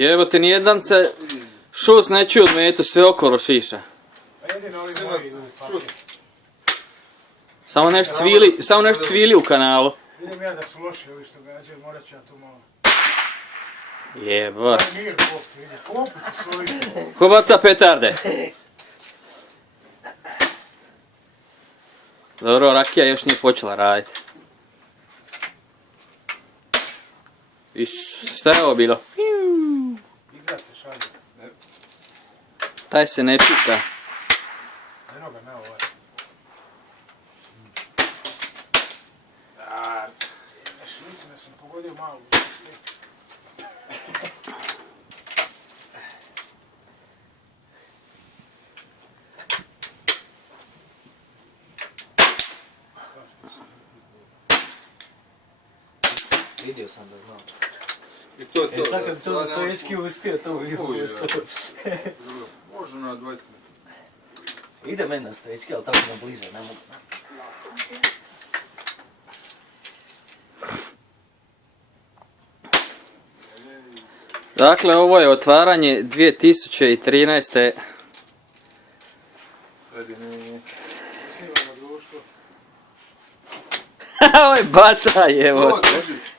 Jebote, nijedan se šus ne čuje od metu, sve okolo šiša. Samo nešto cvili u kanalu. Vidim ja da su loši ovi što gađaju, morat ću ja tu malo. Jebot. Mir kopti, vidi, kopuci su ovi. Ko baca petarde? Dobro, rakija još nije počela raditi. Šta je ovo bilo? Igrat se šalje. Taj se ne pita. Eno ga na ovaj. Mislim da sam pogodio malo. Vidio sam da znam. I to je to. Sad kad to Stoječki uspio, to bi bio uspio. Može na 20 metara. Ide meni na Stoječki, ali tako na bliže, ne mogu. Dakle, ovo je otvaranje 2013. Snimamo društvo. Ovo je baca, evo. Ovo, drži.